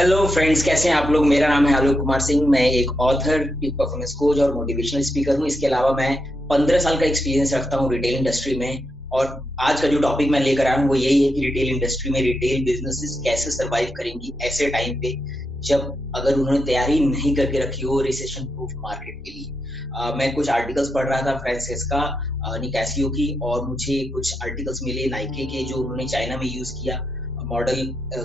Hello friends, कैसे हैं आप लोग। मेरा नाम है आलोक कुमार सिंह। मैं एक ऑथर, एक परफॉर्मेंस कोच और मोटिवेशनल स्पीकर हूं। इसके अलावा मैं 15 साल का एक्सपीरियंस रखता हूं रिटेल इंडस्ट्री में। और आज का जो टॉपिक मैं लेकर आया हूं वो यही है कि रिटेल इंडस्ट्री में रिटेल बिजनेसेस कैसे सरवाइव करेंगी ऐसे टाइम पे, जब अगर उन्होंने तैयारी नहीं करके रखी हो रिसेशन प्रूफ मार्केट के लिए। मैं कुछ आर्टिकल्स पढ़ रहा था फ्रांसेस्का निकासियो की, और मुझे कुछ आर्टिकल्स मिले नाइके के जो उन्होंने चाइना में यूज किया मॉडल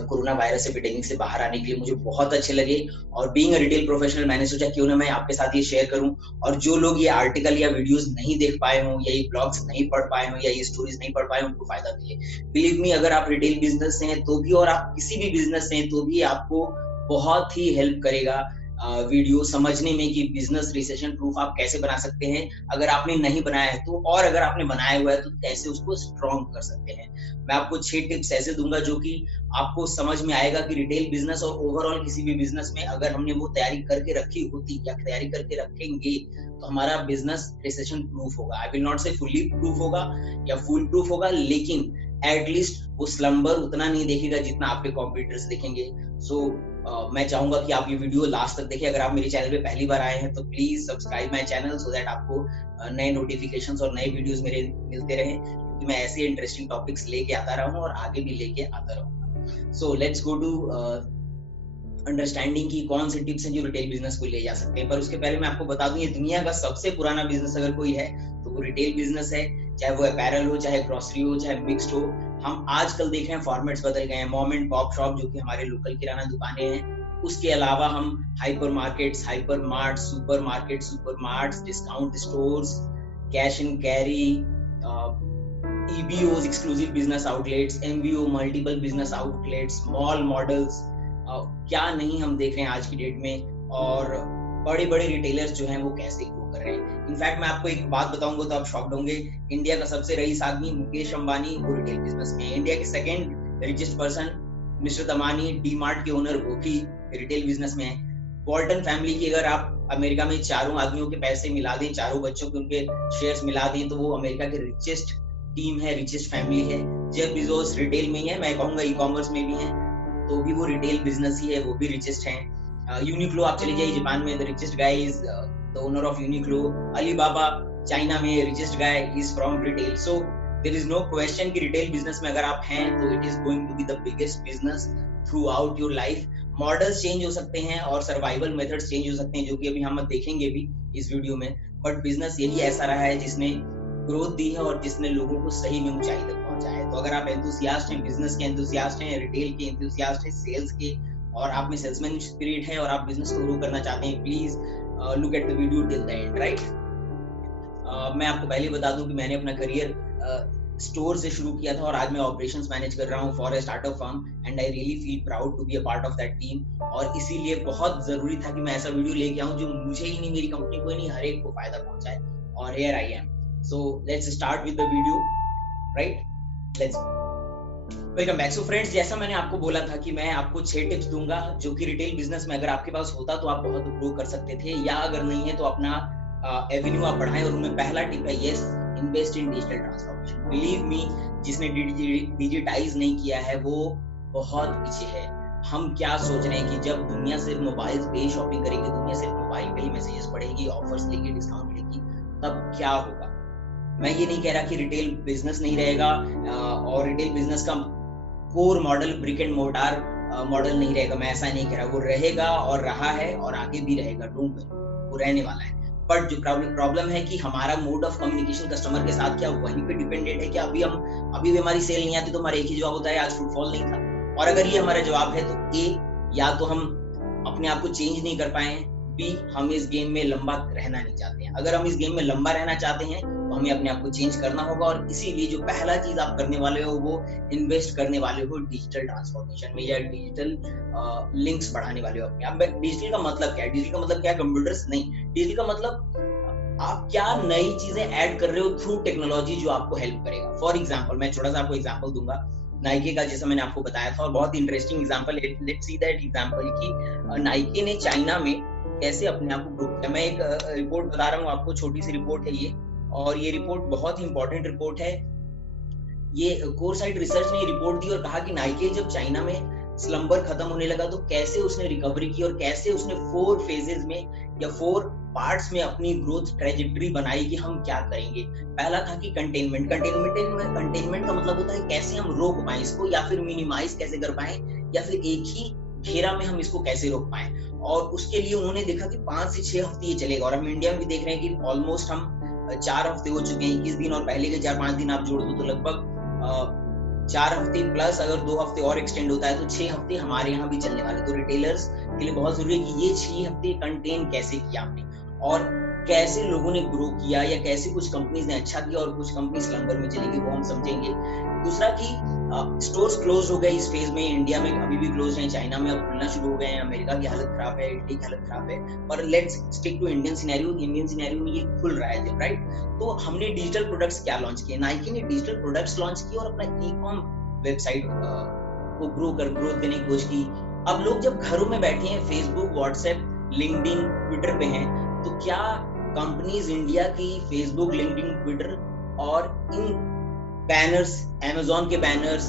कोरोना वायरस एपिडेमिक से बाहर आने के लिए। मुझे बहुत अच्छे लगे और बीइंग अ रिटेल प्रोफेशनल मैंने सोचा क्यों ना मैं आपके साथ ये शेयर करूं। और जो लोग ये आर्टिकल या वीडियोस नहीं देख पाए हों या ये ब्लॉग्स नहीं पढ़ पाए हों या ये स्टोरीज नहीं पढ़ पाए हों, उनको फायदा मिले। बिलीव मी, अगर आप रिटेल बिजनेस से हैं तो भी और आप किसी भी बिजनेस से हैं तो भी आपको बहुत ही हेल्प करेगा वीडियो समझने में कि बिजनेस रिसेशन प्रूफ आप कैसे बना सकते हैं अगर आपने नहीं बनाया है तो, और अगर आपने बनाया हुआ है तो कैसे उसको स्ट्रॉन्ग कर सकते हैं। मैं आपको 6 टिप्स ऐसे दूंगा जो कि आपको समझ में आएगा कि रिटेल बिजनेस और ओवरऑल किसी भी बिजनेस में अगर हमने वो तैयारी करके रखी होती या तैयारी करके रखेंगे तो हमारा बिजनेस रिसेशन प्रूफ होगा। आई विल नॉट से फुली प्रूफ होगा या फुल प्रूफ होगा, लेकिन एटलीस्ट वो स्लम्बर उतना नहीं देखेगा जितना आपके कॉम्पिटिटर्स देखेंगे। सो मैं चाहूंगा कि आप ये वीडियो लास्ट तक देखें। अगर आप मेरे चैनल पे पहली बार आए हैं तो please subscribe my channel so that आपको नए नोटिफिकेशंस और नए वीडियोस मेरे मिलते रहें, क्योंकि मैं ऐसे इंटरेस्टिंग टॉपिक्स लेके आता रहा हूँ और आगे भी लेके आता रहूंगा। So let's go to understanding की कौन से टिप्स हैं जो रिटेल बिजनेस को ले जा सकते हैं। पर उसके पहले मैं आपको बता दूं, ये दुनिया का सबसे पुराना बिजनेस अगर कोई है तो वो रिटेल बिजनेस है। चाहे वो अपैरल हो, चाहे ग्रोसरी हो, चाहे मिक्स्ड हो। हम आजकल देख रहे हैं फॉर्मेट्स बदल गए हैं। मॉम एंड पॉप शॉप जो कि हमारे लोकल किराना दुकानें हैं, उसके अलावा हम hyper markets, hyper mart, super market, super marts, discount stores, cash and carry, EBOs, exclusive business outlets, MBO, multiple business outlets, mall models, क्या नहीं हम देख रहे हैं आज की डेट में। और बड़े बड़े रिटेलर्स जो हैं वो कैसे ग्रो कर रहे हैं। इनफैक्ट मैं आपको एक बात बताऊंगा तो आप शॉक्ड होंगे। इंडिया का सबसे रईस आदमी मुकेश अंबानी वो रिटेल बिजनेस में है। इंडिया के second richest person mister Damani D mart के ओनर वो भी रिटेल बिजनेस में है। वॉल्टन फैमिली की अगर आप अमेरिका में चारों आदमियों के पैसे मिला दें, चारों बच्चों के उनके शेयर्स मिला दें, तो वो अमेरिका के रिचेस्ट टीम है, रिचेस्ट फैमिली है। जेफ बेजोस रिटेल में ही है, मैं कहूंगा ई कॉमर्स में भी है, तो भी वो रिटेल बिजनेस ही है, वो भी रिचेस्ट हैं। यूनिक्लो आप चले जाइए जापान में, the richest guy is the owner of Uniqlo. Alibaba China में richest guy is from retail. So there is no question कि रिटेल बिजनेस में अगर आप हैं तो it is going to be the biggest business throughout your life. Models change हो सकते हैं और सर्वाइवल मेथड्स चेंज हो सकते हैं, जो कि अभी हम देखेंगे भी इस वीडियो में, बट बिजनेस यही ऐसा रहा है जिसने ग्रोथ दी है और जिसने लोगों को सही में ऊंचाई तक पहुंचा है। तो अगर आप एंथुसियास्ट हैं, बिजनेस के एंथुसियास्ट हैं, रिटेल के एंथुसियास्ट हैं, सेल्स के, और आप में सेल्समैन स्पिरिट है और आप बिजनेस को ग्रो करना चाहते हैं, please look at the video till the end, right. मैं आपको पहले बता दूं कि मैंने अपना करियर स्टोर से शुरू किया था और आज मैं ऑपरेशंस मैनेज कर रहा हूं for a startup firm, and I really feel proud to be a part of that team. और इसीलिए बहुत जरूरी था कि मैं ऐसा वीडियो लेके आऊं जो मुझे ही नहीं, मेरी कंपनी को ही नहीं, हर एक को फायदा पहुंचाए। और here I am. So let's start with the video, right? Let's welcome back. So friends, जैसा मैंने आपको बोला था कि मैं आपको 6 टिप्स दूंगा जो कि रिटेल बिजनेस में अगर आपके पास होता तो आप बहुत ग्रो कर सकते थे, या अगर नहीं है तो अपना एवेन्यू आप बढ़ाएं। और उनमें पहला टिप है yes, invest in digital transformation. Believe me, जिसने डिजिटाइज नहीं किया है वो बहुत पीछे है। हम क्या सोच रहे हैं कि जब दुनिया सिर्फ मोबाइल पे शॉपिंग करेगी, दुनिया सिर्फ मोबाइल पे ही मैसेजेस पढ़ेगी, ऑफर्स लेगी, डिस्काउंट लेगी, तब क्या होगा। मैं ये नहीं कह रहा कि रिटेल बिजनेस नहीं रहेगा और रिटेल बिजनेस का core model brick and mortar model नहीं रहेगा, मैं ऐसा नहीं कह रहा। वो रहेगा और रहा है और आगे भी रहेगा, डोंट वरी, वो रहने वाला है। बट जो प्रॉब्लम है कि हमारा मोड ऑफ कम्युनिकेशन कस्टमर के साथ क्या वहीं पे डिपेंडेंट है कि अभी भी हमारी सेल नहीं आती तो हमारा एक ही जवाब होता है आज फुटफॉल नहीं था। और अगर ये हमारा जवाब है तो ए, या तो हम अपने आप को चेंज नहीं कर पाए हैं, बी, हम इस गेम में लंबा रहना नहीं चाहते हैं। अगर हम इस गेम में लंबा रहना चाहते हैं तो हमें अपने आप को चेंज करना होगा, और इसीलिए जो पहला चीज आप करने वाले हो वो इन्वेस्ट करने वाले हो डिजिटल ट्रांसफॉर्मेशन में, या डिजिटल लिंक्स बढ़ाने वाले हो अपने आप। डिजिटल का मतलब क्या है? डिजिटल का मतलब क्या है? कंप्यूटर्स नहीं। डिजिटल का मतलब आप क्या नई चीजें ऐड कर रहे हो थ्रू टेक्नोलॉजी जो आपको हेल्प करेगा। फॉर एग्जाम्पल, मैं छोटा सा आपको एग्जाम्पल दूंगा नाइके का, जैसा मैंने आपको बताया था, और बहुत interesting example. Let's see that example कि नाइके ने चाइना में कैसे अपने आप को ग्रो किया। मैं एक रिपोर्ट बता रहा हूँ आपको, छोटी सी रिपोर्ट है ये, और ये रिपोर्ट बहुत ही इंपॉर्टेंट रिपोर्ट है। ये कोरसाइट रिसर्च ने रिपोर्ट दी और कहा कि नाइके जब चाइना में स्लम्बर खत्म होने लगा तो कैसे उसने रिकवरी की और कैसे उसने 4 फेजेस में या 4 पार्ट्स में अपनी ग्रोथ ट्रेजेक्टरी बनाई कि हम क्या करेंगे। पहला था कि कंटेनमेंट का मतलब होता है कैसे हम रोक पाए इसको या फिर मिनिमाइज कैसे कर पाए या फिर एक ही घेरा में हम इसको कैसे रोक पाए। और उसके लिए उन्होंने देखा कि 5 से 6 हफ्ते ये चलेगा, और हम इंडिया में भी देख रहे हैं कि ऑलमोस्ट हम 4 हफ्ते हो चुके हैं, 21 दिन और पहले के 4-5 दिन आप जोड़ दो तो लगभग 4 हफ्ते प्लस अगर 2 हफ्ते और एक्सटेंड होता है तो 6 हफ्ते हमारे यहाँ भी चलने वाले। तो रिटेलर्स के लिए बहुत जरूरी है कि ये 6 हफ्ते कंटेन कैसे किया आपने और कैसे लोगों ने ग्रो किया या कैसे कुछ कंपनीज ने अच्छा किया और कुछ कंपनी स्लम्बर में चलेगी, वो हम समझेंगे। दूसरा कि स्टोर्स क्लोज हो गए इस फेज में, इंडिया में अभी भी क्लोज हैं, चाइना में अब खुलना शुरू हो गए हैं, अमेरिका की हालत खराब है, इटली की हालत खराब है, पर let's stick to Indian scenario में ये खुल रहा है, राइट। तो हमने डिजिटल प्रोडक्ट्स क्या लॉन्च किए, नाइकी ने डिजिटल प्रोडक्ट्स लॉन्च किए और अपना ई-कॉम वेबसाइट को ग्रोथ करने की कोशिश की। अब लोग जब घरों में बैठे हैं, फेसबुक, व्हाट्सएप, लिंक्डइन, ट्विटर पे हैं, तो क्या कंपनीज इंडिया की फेसबुक, लिंक्डइन, ट्विटर और इन बैनर्स, अमेज़न के banners,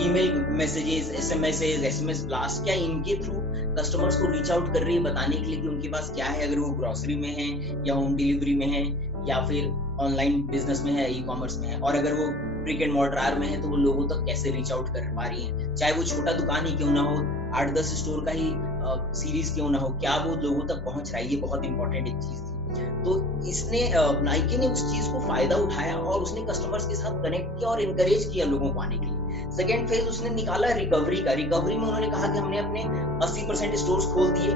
email messages, SMS blast, क्या इनके थ्रू कस्टमर्स को रीच आउट कर रही है बताने के लिए कि उनके पास क्या है, अगर वो ग्रोसरी में है या होम डिलीवरी में है या फिर ऑनलाइन बिजनेस में है, ई कॉमर्स में है, और अगर वो ब्रिक एंड मॉर्टर में है तो वो लोगों तक कैसे रीच आउट कर पा रही है, चाहे वो छोटा दुकान ही क्यों ना हो, 8-10 स्टोर का ही सीरीज क्यों ना हो, क्या वो लोगों तक पहुंच रहा है, ये बहुत इंपॉर्टेंट एक चीज थी। तो इसने नाइकी ने उस चीज को फायदा उठाया और उसने कस्टमर्स के साथ कनेक्ट किया और इनकरेज किया लोगों को आने के लिए। सेकेंड फेज उसने निकाला रिकवरी में उन्होंने कहा कि हमने अपने 80% स्टोर्स खोल दिए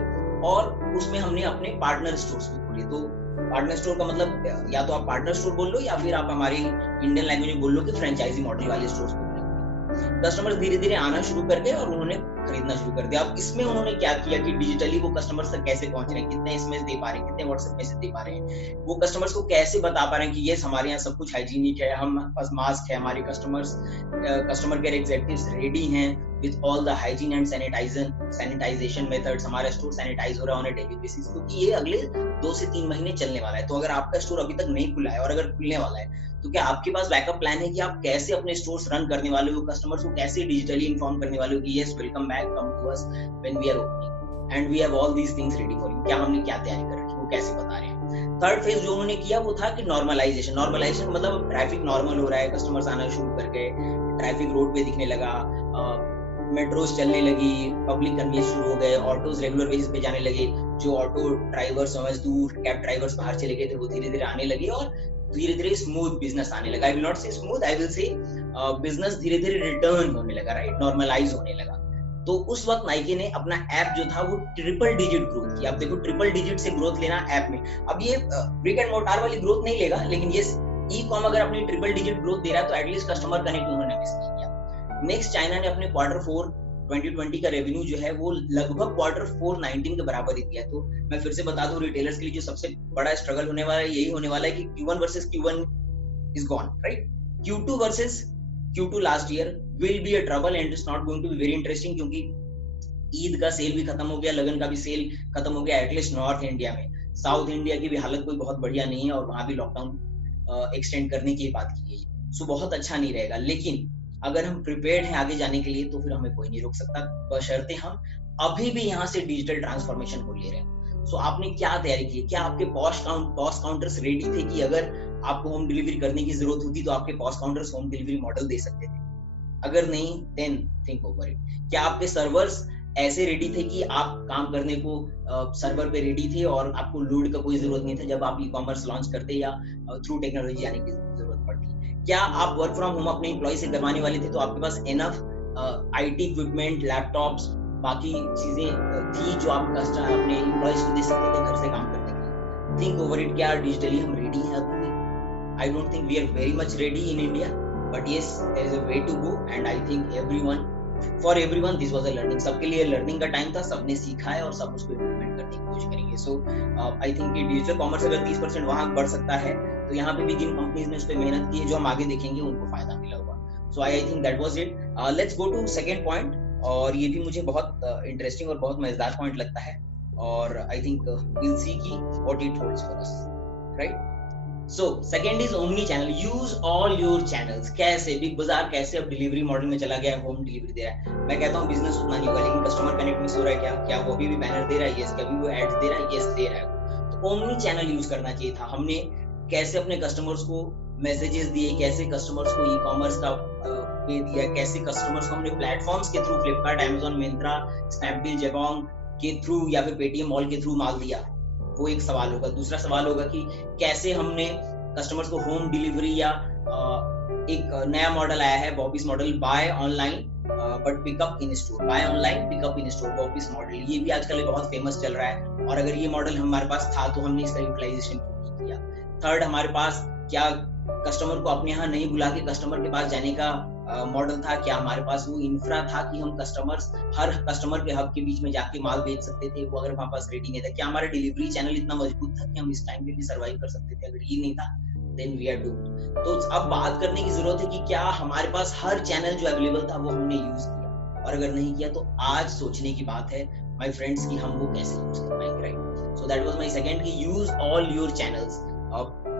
और उसमें हमने अपने पार्टनर स्टोर्स भी खोले। तो पार्टनर स्टोर का मतलब या तो आप पार्टनर स्टोर बोल लो या फिर आप हमारी इंडियन लैंग्वेज में बोल लो कि फ्रेंचाइजी मॉडल वाले स्टोर्स खोले। कस्टमर्स धीरे धीरे आना शुरू कर गए और उन्होंने खरीदना शुरू कर दिया। अब इसमें उन्होंने क्या किया कि डिजिटली वो कस्टमर्स तक कैसे पहुंच रहे हैं, कितने एसएमएस दे पा रहे हैं, कितने व्हाट्सएप मैसेज दे पा रहे हैं, वो कस्टमर्स को कैसे बता पा रहे हैं कि ये हमारे यहाँ सब कुछ हाइजीनिक है, हम पास मास्क है, हमारे कस्टमर केयर एग्जीक्यूटिव्स रेडी हैं with all the hygiene and sanitization methods, हमारा स्टोर सैनिटाइज हो रहा है ऑन अ डेली बेसिस, क्योंकि ये अगले 2 से 3 महीने चलने वाला है। तो अगर आपका स्टोर अभी तक नहीं खुला है और अगर खुलने वाला है तो क्या आपके पास बैकअप प्लान है कि आप कैसे अपने स्टोर्स रन करने वाले हो, कस्टमर्स को कैसे डिजिटली इन्फॉर्म करने वाले हो कि yes welcome back, come to us when we are opening and we have all these things ready for you, क्या हमने क्या तैयारी कर रखी है वो कैसे बता रहे हैं। थर्ड फेज जो उन्होंने किया वो था कि नॉर्मलाइजेशन मतलब ट्रैफिक नॉर्मल हो रहा है, कस्टमर्स आना शुरू कर गए, ट्रैफिक रोड पे दिखने लगा, मेट्रोस चलने लगी, पब्लिक कन्वेंस शुरू हो गए, ऑटोज रेगुलर बेसिस पे जाने लगे, जो ऑटो ड्राइवर्स मजदूर कैब ड्राइवर्स बाहर चले गए थे वो धीरे धीरे आने लगे और धीरे धीरे स्मूथ बिजनेस आने लगा। आई विल नॉट से smooth, I will say business धीरे धीरे रिटर्न होने लगा, राइट, नॉर्मलाइज होने लगा। तो उस वक्त नाइकी ने अपना ऐप जो था वो ट्रिपल डिजिट ग्रोथ किया। अब देखो ट्रिपल डिजिट से ग्रोथ लेना ऐप में, अब ये ब्रिक एंड मोर्टार वाली ग्रोथ नहीं लेगा, लेकिन ये ई कॉम अगर अपनी ट्रिपल डिजिट ग्रोथ दे रहा है तो एटलीस्ट कस्टमर कनेक्ट उन्होंने मिस नहीं किया। नेक्स्ट चाइना ने अपने Q4 2020 का रेवेन्यू जो है वो लगभग Q4 19 के बराबर ही दिया। तो मैं फिर से बता दूं रिटेलर्स के लिए जो सबसे बड़ा स्ट्रगल होने वाला है यही होने वाला है कि Q1 versus Q1 is gone, right? Q2 versus Q2 last year will be a trouble and it's not going to be very interesting, क्योंकि ईद का सेल भी खत्म हो गया, लगन का भी सेल खत्म हो गया, एटलीस्ट नॉर्थ इंडिया में। साउथ इंडिया की भी हालत कोई बहुत बढ़िया नहीं है और वहां भी लॉकडाउन एक्सटेंड करने की बात की गई है, सो बहुत अच्छा नहीं रहेगा। लेकिन अगर हम प्रिपेयर्ड हैं आगे जाने के लिए तो फिर हमें कोई नहीं रोक सकता, बशर्ते हम अभी भी यहाँ से डिजिटल ट्रांसफॉर्मेशन को ले रहे हैं। सो आपने क्या तैयारी की, क्या आपके पॉस काउंटर्स रेडी थे कि अगर आपको होम डिलीवरी करने की जरूरत होती तो आपके POS counters home delivery model दे सकते थे? अगर नहीं देन थिंक ओवर इट। क्या आपके सर्वर्स ऐसे रेडी थे कि आप काम करने को सर्वर पे रेडी थे और आपको लोड का कोई जरूरत नहीं था जब आप ई कॉमर्स लॉन्च करते या थ्रू टेक्नोलॉजी आने की जरूरत पड़ती? क्या आप वर्क फ्रॉम होम अपने एम्प्लॉय से करवाने वाले थे तो आपके पास इनफ आईटी इक्विपमेंट, लैपटॉप्स, बाकी चीजें थी जो आप अपने एम्प्लॉयज को दे सकते थे घर से काम करने के लिए? Think over it. क्या डिजिटली हम रेडी हैं अभी भी? I don't think we are very much ready in India, but yes there is a way to go and I think for everyone this was a learning. सबके लिए learning का time था, सबने सीखा है और सब उसको इम्प्लीमेंट करने की कोशिश करेंगे। सो आई थिंक कि डिजिटल कॉमर्स अगर 30% वहां बढ़ सकता है तो यहाँ पे भी जिन कंपनीज ने उस पर मेहनत की है जो हम आगे देखेंगे उनको फायदा मिला होगा। So I think that was it. Let's go to second point, और ये भी मुझे बहुत इंटरेस्टिंग और बहुत मजेदार पॉइंट लगता है और आई थिंक विल सी की what it holds for us, right? So second is omni channel, use all your channels. कैसे बिग बाजार कैसे अब डिलीवरी मॉडल में चला गया है, होम डिलीवरी दे रहा है। मैं कहता हूँ बिजनेस उतना नहीं होगा, लेकिन कस्टमर कनेक्ट मिस हो रहा है। क्या वो अभी भी बैनर दे रहा है? यस। क्या अभी वो एड्स दे रहा है? यस दे रहा है। तो ओमनी चैनल यूज करना चाहिए था। हमने कैसे अपने कस्टमर्स को मैसेजेस दिए, कैसे कस्टमर्स को ई कॉमर्स का पे दिया, कैसे कस्टमर्स को हमने प्लेटफॉर्म्स के through, Flipkart, Amazon, Myntra, Snapdeal, Jabong के थ्रू या फिर पेटीएम मॉल के थ्रू माल दिया, वो एक सवाल होगा। दूसरा सवाल होगा कि कैसे हमने कस्टमर्स को होम डिलीवरी या एक नया मॉडल आया है BOPIS model, buy online but pickup in store, buy online pickup in store, BOPIS model. ये भी आजकल बहुत फेमस चल रहा है, और अगर ये मॉडल हमारे पास था तो हमने इसका यूटिलाइजेशन क्यों नहीं किया। थर्ड, हमारे पास क्या कस्टमर को अपने यहाँ नहीं बुला के कस्टमर के पास जाने का मॉडल था? क्या हमारे पास वो इंफ्रा था कि हम हर कस्टमर के हब के बीच में जाके माल बेच सकते थे? वो अगर हमारे पास रेडी नहीं था, क्या हमारा डिलीवरी चैनल इतना मजबूत था कि हम इस टाइम पे भी सर्वाइव कर सकते थे? अगर ये नहीं था देन वी आर डूम्ड। तो अब बात करने की जरूरत है कि क्या हमारे पास हर चैनल जो अवेलेबल था वो हमने यूज किया, और अगर नहीं किया तो आज सोचने की बात है माय फ्रेंड्स कि हम वो कैसे यूज कर पाएंगे, right? So that was my second, कि use all your channels.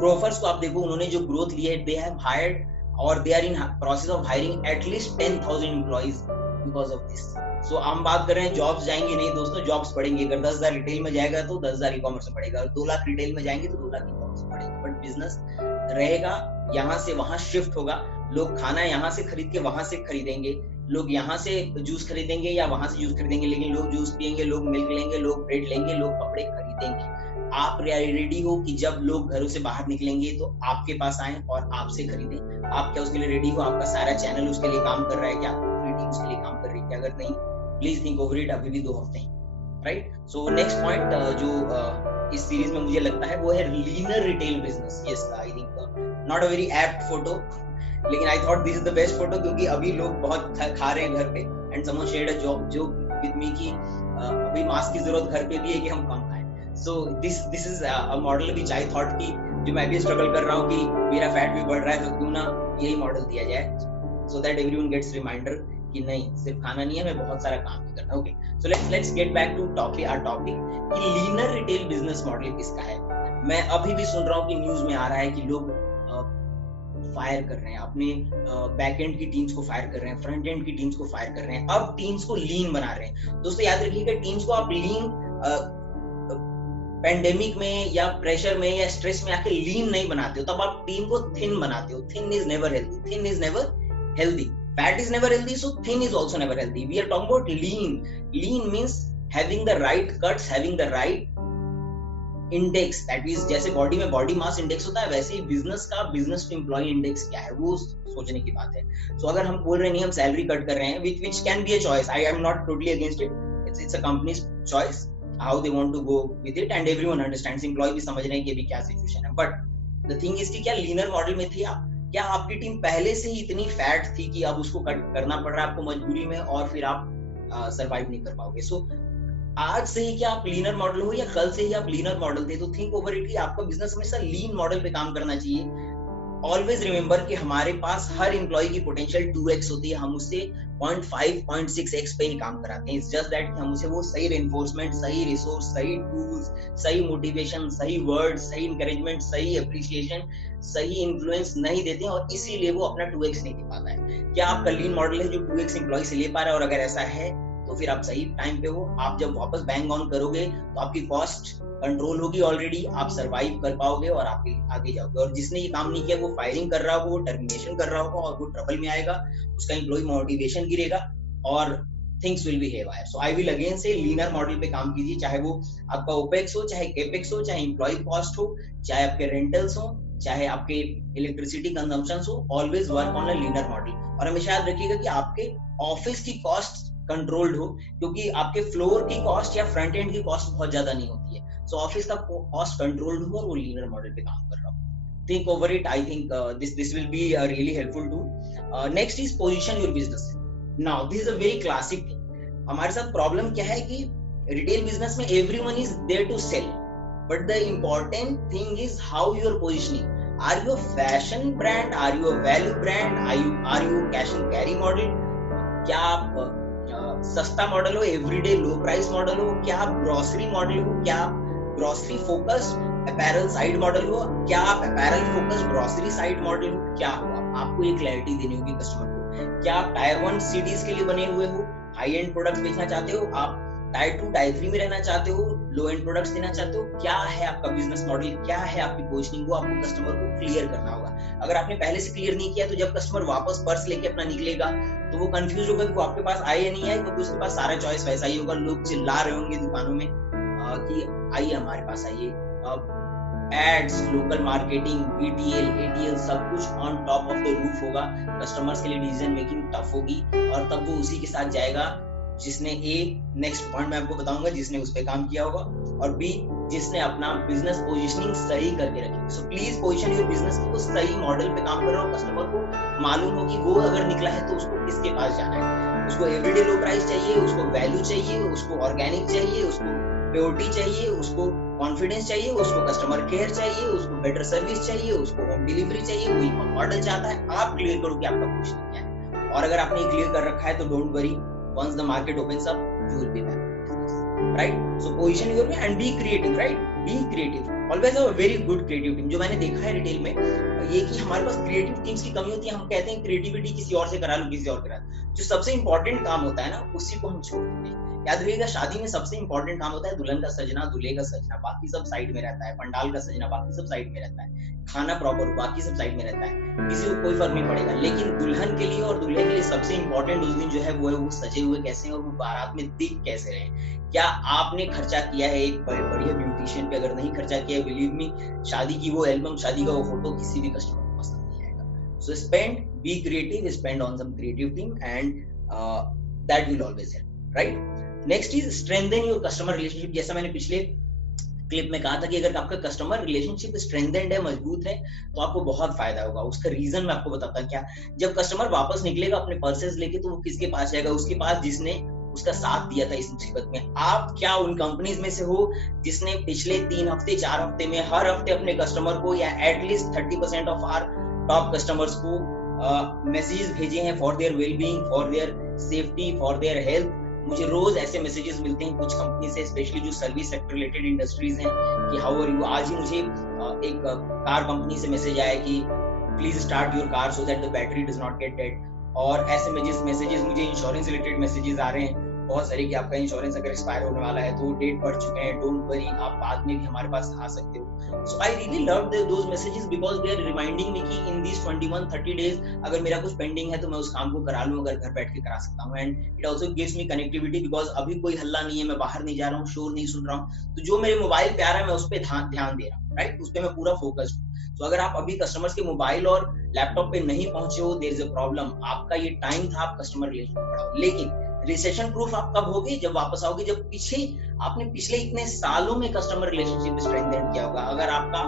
Grofers को आप देखो, उन्होंने जो ग्रोथ ली है, दे हैव हायर्ड और they are in process of hiring at least 10,000 employees because of this. So हम बात कर रहे हैं जॉब्स जाएंगे नहीं दोस्तों, जॉब्स पड़ेंगे। अगर 10,000 रिटेल में जाएगा तो 10,000 ई कॉमर्स में पड़ेगा, और 2 लाख रिटेल में जाएंगे तो 2 लाख ई कॉमर्स में पड़ेगा। बट बिजनेस रहेगा, यहाँ से वहां शिफ्ट होगा। लोग खाना यहाँ से खरीद के वहां से खरीदेंगे, लोग यहाँ से जूस खरीदेंगे या वहां से जूस खरीदेंगे, लेकिन लोग जूस पियेंगे, लोग मिल्क लेंगे, लोग ब्रेड लेंगे, लोग कपड़े खरीदेंगे। आप रेडी हो कि जब लोग घरों से बाहर निकलेंगे तो आपके पास आए और आपसे खरीदें? आप क्या उसके लिए रेडी हो? आपका सारा चैनल उसके लिए काम कर रहा है क्या? पूरी टीम उसके लिए काम कर रही है क्या? अगर नहीं, प्लीज थिंक ओवर इट, अभी भी 2 हफ्ते हैं, राइट? सो नेक्स्ट पॉइंट जो इस सीरीज में मुझे लगता है वो है leaner retail business. Yes, I think not a very apt photo, लेकिन I thought this is the best photo, क्योंकि अभी लोग बहुत खा रहे हैं घर पे, and someone shared a joke with me कि अभी मास्क की जरूरत घर पे भी है कि हम कम खाएं। So this is a model which I thought कि जो मैं भी स्ट्रगल कर रहा हूँ कि मेरा फैट भी बढ़ रहा है, तो क्यों ना यही मॉडल दिया जाए, so that everyone gets reminder कि नहीं, सिर्फ खाना नहीं है, हमें बहुत सारा काम भी करना है। Okay, so let's get back to our topic कि लीनर रिटेल बिजनेस मॉडल किसका है। मैं अभी भी सुन रहा हूँ कि न्यूज में आ रहा है कि लोग फायर कर रहे हैं अपने बैक एंड की टीम्स को, फायर कर रहे हैं फ्रंट एंड की टीम्स को, फायर कर रहे हैं, अब टीम्स को लीन बना रहे हैं। दोस्तों याद रखिएगा, टीम्स को आप लीन पेंडेमिक में या प्रेशर में या स्ट्रेस में आके लीन नहीं बनाते हो, तब आप टीम को थिन बनाते हो। Thin is never healthy, thin is never healthy, fat is never healthy, so thin is also never healthy. We are talking about lean. Lean means having the right cuts, having the right index, that is जैसे body में body mass index होता है, वैसे ही business का business to employ index क्या है वो सोचने की बात है। सो अगर हम बोल रहे नहीं हम सैलरी कट कर रहे हैं, which can be a choice, I am not totally against it, it's a company's choice how they want to go with it, and everyone understands, employee भी समझ रहे हैं कि अभी क्या सिचुएशन है। बट द थिंग इज कि क्या लीनर मॉडल में थे आप? क्या आपकी टीम पहले से ही इतनी फैट थी कि अब उसको कट करना पड़ रहा है आपको मजबूरी में, और फिर आप सरवाइव नहीं कर पाओगे? सो आज से ही क्या आप लीनर मॉडल हो, या कल से ही आप लीनर मॉडल थे? तो थिंक ओवर इट कि आपका बिजनेस हमेशा लीन मॉडल पे काम करना चाहिए। ऑलवेज रिमेंबर कि हमारे पास हर एम्प्लॉय की पोटेंशियल 2x होती है, हम उससे 0.5 0.6x पे ही काम कराते हैं। इट्स जस्ट दैट कि हम उसे वो सही रेनफोर्समेंट, सही रिसोर्स, सही टूल्स, सही मोटिवेशन, सही वर्ड्स, सही इंकरेजमेंट, सही अप्रिसिएशन, सही इन्फ्लुएंस नहीं देते हैं, और इसीलिए वो अपना 2x नहीं दे पाता है। क्या आपका लीन मॉडल है जो 2x एम्प्लॉय से ले पा रहा है? और अगर ऐसा है तो फिर आप सही टाइम पे हो। आप जब वापस बैंग ऑन करोगे तो आपकी कॉस्ट कंट्रोल होगी ऑलरेडी, आप सरवाइव कर पाओगे और आप आगे जाओगे। और जिसने ये काम नहीं किया वो फायरिंग कर रहा होगा, वो टर्मिनेशन कर रहा होगा, और वो ट्रबल में आएगा, उसका एम्प्लॉय मोटिवेशन गिरेगा और things will be haywire. So I will again से लीनर मॉडल पे काम कीजिए, चाहे वो आपका ओपेक्स हो, चाहे केपेक्स हो, चाहे एम्प्लॉय कॉस्ट हो, चाहे आपके रेंटल्स हो, चाहे आपके इलेक्ट्रिसिटी कंजम्पशन हो, always work on a linear model. और हमेशा याद रखिएगा कि आपके ऑफिस की कॉस्ट कंट्रोल्ड हो, क्योंकि आपके फ्लोर की कॉस्ट या फ्रंट एंड की कॉस्ट बहुत ज्यादा नहीं होती है। सो ऑफिस का कॉस्ट कंट्रोल्ड हो और वो लीनर मॉडल पे काम कर रहा हो। Think over it, I think this will be really helpful too. Next is position your business. Now this is a very classic thing. हमारे साथ प्रॉब्लम क्या है कि रिटेल बिजनेस में everyone is there to sell, but the important thing is how you are positioning. Are you a fashion brand? Are you a value brand? Are you cash and carry model? क्या आप सस्ता model हो, everyday लो price model हो? क्या आप grocery model हो? क्या आप grocery focused apparel side model हो, क्या आप apparel focused grocery side model हो, क्या हो? आपको ये क्लैरिटी देनी होगी कस्टमर को। क्या आप टायर 1 सिटीज के लिए बने हुए हो, हाई एंड प्रोडक्ट्स बेचना चाहते हो, आप टायर 2 टायर 3 में रहना चाहते हो, लो एंड प्रोडक्ट्स देना चाहते हो, क्या है आपका बिजनेस मॉडल, क्या है आपकी पोजीशनिंग, वो आपको कस्टमर को क्लियर करना होगा। अगर आपने पहले से क्लियर नहीं किया तो जब कस्टमर वापस पर्स लेके अपना निकलेगा तो वो कंफ्यूज होगा कि वो आपके पास आए या नहीं आए, क्योंकि उसके पास सारा चॉइस वैसा ही होगा। लोग चिल्ला रहे होंगे दुकानों में कि आइए हमारे पास आइए। Ads, local marketing, BTL, ATL सब कुछ on top of the roof होगा। कस्टमर्स के लिए डिसीजन मेकिंग टफ होगी और तब वो उसी के साथ जाएगा जिसने ए, नेक्स्ट पॉइंट मैं आपको बताऊंगा, जिसने उस पे काम किया होगा, और बी, जिसने अपना बिजनेस पोजीशनिंग सही करके रखी। So please position your business की वो सही मॉडल पे काम कर रहा हो, कस्टमर को मालूम हो कि वो अगर निकला है तो उसको किसके पास जाना है। उसको एवरीडे लो प्राइस चाहिए, उसको वैल्यू चाहिए, उसको ऑर्गेनिक चाहिए, उसको प्योरिटी चाहिए, उसको कॉन्फिडेंस चाहिए, उसको कस्टमर केयर चाहिए, उसको बेटर सर्विस चाहिए, उसको होम डिलीवरी चाहिए, वो ई मॉडल चाहता है। आप क्लियर करो कि आपका पोजीशनिंग क्या है, और अगर आपने क्लियर कर रखा है तो don't worry, once the market opens up you will be back in business, right? So position your way and be creative, right? Be creative, always have a very good creative team। जो मैंने देखा है retail में ये कि हमारे पास creative teams की कमी होती है। हम कहते हैं क्रिएटिविटी किसी और से करा लो, किसी और करा लो। जो सबसे इंपॉर्टेंट काम होता है ना उसी को हम छोड़ देते हैं। याद रखिएगा, शादी में सबसे इंपॉर्टेंट काम होता है दुल्हन का सजना, दूल्हे का सजना, बाकी सब साइड में रहता है। पंडाल का सजना, बाकी सब साइड में रहता है। खाना प्रॉपर, बाकी सब साइड में रहता है, किसी को कोई फर्क नहीं पड़ेगा। लेकिन दुल्हन के लिए और दूल्हे के लिए सबसे इंपॉर्टेंट उस दिन जो है वो सजे हुए कैसे हैं और वो बारात में दिख कैसे रहे। क्या आपने खर्चा किया है एक बढ़िया ब्यूटिशियन पे? अगर नहीं खर्चा किया है, बिलीव मी, शादी की वो एल्बम, शादी का वो फोटो किसी भी कस्टमर को पसंद नहीं आएगा। So spend, be creative, spend on some creative team and that will always help, right? Next is strengthen your customer relationship. जैसा मैंने पिछले क्लिप में कहा था कि अगर आपका कस्टमर रिलेशनशिप स्ट्रेंथेंड है, मजबूत है, तो आपको बहुत फायदा होगा। उसका रीजन मैं आपको बताता हूं। क्या, जब कस्टमर वापस निकलेगा अपने पर्सेस लेके तो वो किसके पास जाएगा? उसके पास जिसने उसका साथ दिया था इस मुसीबत में। आप क्या उन कंपनीज में से हो जिसने पिछले 3 हफ्ते 4 हफ्ते में हर हफ्ते अपने कस्टमर को या at least 30% of our top customers को मैसेजेस भेजे हैं for their wellbeing, for their safety, for their health? मुझे रोज ऐसे मैसेजेस मिलते हैं कुछ कंपनी से, स्पेशली जो सर्विस सेक्टर रिलेटेड इंडस्ट्रीज हैं, कि हाउ आर यू। आज ही मुझे एक कार कंपनी से मैसेज आया कि please start your car so that the battery does not gate dead. और ऐसे मैसेजेस मुझे इंश्योरेंस रिलेटेड मैसेजेस आ रहे हैं बहुत सारे कि आपका इंश्योरेंस अगर एक्सपायर होने वाला है तो डेट बढ़ चुके हैं, डोंट वरी, आप बाद में भी हमारे पास आ सकते हो। So I really love those messages because they are reminding me कि इन दिस 21-30 डेज अगर मेरा कुछ पेंडिंग है तो मैं उस काम को करा लूं, अगर घर बैठ के करा सकता हूं। And it also gives me connectivity because अभी कोई हल्ला नहीं है, मैं बाहर नहीं जा रहा हूं, शोर नहीं सुन रहा हूं, तो जो मेरे मोबाइल पे आ रहा है मैं उस पर ध्यान दे रहा हूं, राइट? उस पर मैं पूरा फोकस्ड हूं। तो अगर आप अभी कस्टमर्स के मोबाइल और लैपटॉप पे नहीं पहुंचे हो, देयर इज अ प्रॉब्लम। आपका ये टाइम था, आप कस्टमर रिलेशनशिप बढ़ाओ। लेकिन रिसेशन प्रूफ आप कब होगे? जब वापस आओगे, जब आपने पिछले इतने सालों में कस्टमर रिलेशनशिप स्ट्रेंथन किया होगा। अगर आपका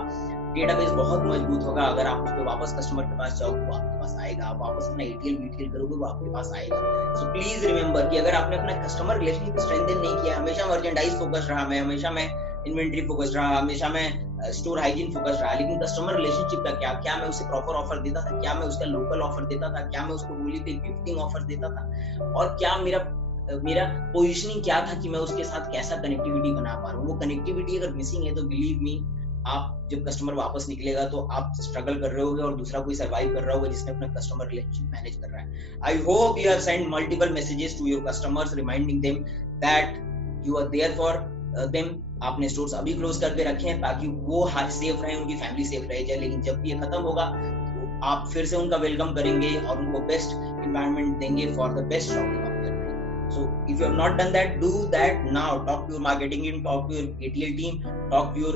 डेटाबेस बहुत मजबूत होगा, अगर आप उस पे वापस कस्टमर के पास जाओगे वो आपके पास आएगा, आप वापस अपना एटीएल बीटीएल करोगे वो आपके पास आएगा। सो प्लीज रिमेंबर कि अगर आपने अपना कस्टमर रिलेशनशिप स्ट्रेंथन नहीं किया, हमेशा मर्चेंडाइज फोकस रहा मैं, हमेशा मैं इन्वेंटरी फोकस रहा, हमेशा मैं स्टोर हाइजीन फोकस रहा, लेकिन कस्टमर रिलेशनशिप का क्या मैं उसे प्रॉपर ऑफर देता था? क्या मैं उसका लोकल ऑफर देता था? क्या मैं उसको होली पे गिफ्टिंग ऑफर देता था? और क्या मेरा पोजीशनिंग क्या था कि मैं उसके साथ कैसा कनेक्टिविटी बना पा रहा हूँ? वो कनेक्टिविटी अगर मिसिंग है तो बिलीव मी, आप जब कस्टमर वापस निकलेगा तो आप स्ट्रगल कर रहे होगे और दूसरा कोई सर्वाइव कर रहा होगा जिसने अपना कस्टमर रिलेशनशिप मैनेज कर रहा है। I hope you have send multiple messages to your customers reminding them that you are there for them. आपने स्टोर्स अभी क्लोज करके रखे हैं ताकि वो सेफ रहे, उनकी फैमिली सेफ रहे। लेकिन जब भी ये खत्म होगा तो आप फिर से उनका वेलकम करेंगे और उनको बेस्ट एनवायरनमेंट देंगे for the best shopping of their life. So if you have not done that, do that now. Talk to your marketing team, talk to your ATL team, talk to your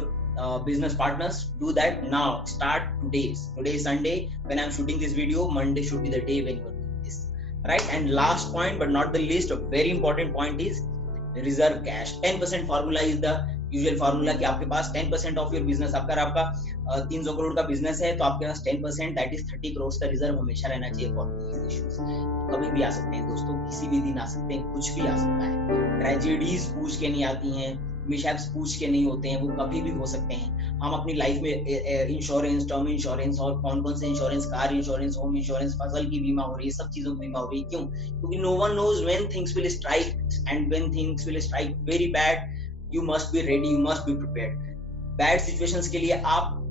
business partners. Do that now. Start today. Today is Sunday. When I'm shooting this video, Monday should be the day when you're doing this, right? And last point, but not the least, a very important point is reserve cash. 10% formula is the usual formula कि आपके पास 10% of your business, अगर आपका 300 करोड़ का business है तो आपके पास 10% that is 30 crore का reserve हमेशा रहना चाहिए फॉर दीस इश्यूज। कभी भी आ सकते हैं दोस्तों, किसी भी दिन आ सकते हैं, कुछ भी आ सकता है। ट्रेजेडीज पूछ के नहीं आती हैं, मिसहैप्स पूछ के नहीं होते हैं, वो कभी भी हो सकते हैं। हम अपनी लाइफ में इंश्योरेंस, टर्म इंश्योरेंस और कौन कौन से insurance, car insurance, home insurance, फसल की बीमा हो रही है, सब चीजों की बीमा हो रही है। क्यों? क्योंकि no one knows when things will strike and when things will strike very bad, you must be ready, you must be prepared. Bad situations के लिए आप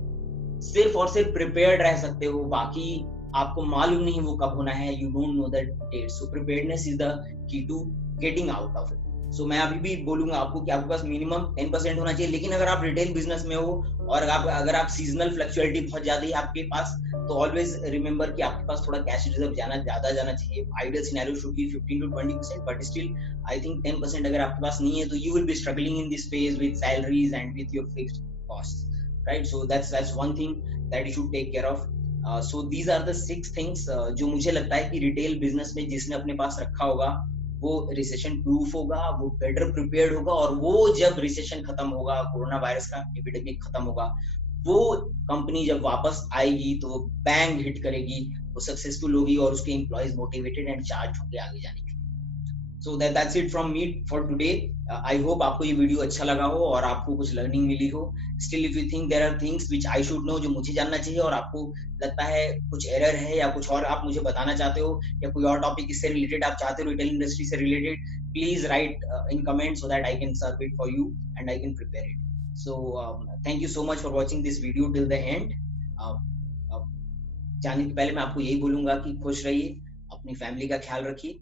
सिर्फ और सिर्फ प्रिपेयर्ड रह सकते हो, बाकी आपको मालूम नहीं वो कब होना है, you don't know that date. So preparedness is the key to getting out of it. So मैं अभी भी बोलूंगा आपको कि आपके पास मिनिमम 10% होना चाहिए। लेकिन अगर आप रिटेल बिजनेस में हो और अगर आप सीजनल फ्लक्चुअलिटी बहुत ज्यादा है आपके पास, तो ऑलवेज रिमेंबर कि आपके पास थोड़ा कैश रिजर्व ज्यादा जाना चाहिए। Ideal scenario should be 15 to 20%, but still I think 10% अगर आपके पास नहीं है तो you will be struggling in this phase with salaries and with your fixed costs, right? So that's one thing that you should take care of. So these are the 6 things जो मुझे लगता है कि रिटेल बिजनेस में जिसने अपने पास रखा होगा वो रिसेशन प्रूफ होगा, वो बेटर प्रिपेयर्ड होगा, और वो जब रिसेशन खत्म होगा, कोरोना वायरस का एपिडेमिक खत्म होगा, वो कंपनी जब वापस आएगी तो वो बैंग हिट करेगी, वो सक्सेसफुल होगी और उसके एम्प्लॉइज मोटिवेटेड एंड चार्ज होंगे आगे जाने के लिए। So that's it from me for today. I hope आपको ये वीडियो अच्छा लगा हो और आपको कुछ लर्निंग मिली हो। Still if you think there are things which I should know, जो मुझे जानना चाहिए, और आपको लगता है कुछ एरर है या कुछ और आप मुझे बताना चाहते हो या कोई और टॉपिक इससे रिलेटेड आप चाहते हो, रिटेल इंडस्ट्री से related, please write in comment so that I can serve it for you and I can prepare it. So thank you so much for watching this video till the end. जाने के पहले मैं आपको यही बोलूंगा कि खुश रहिए, अपनी फैमिली का ख्याल रखिए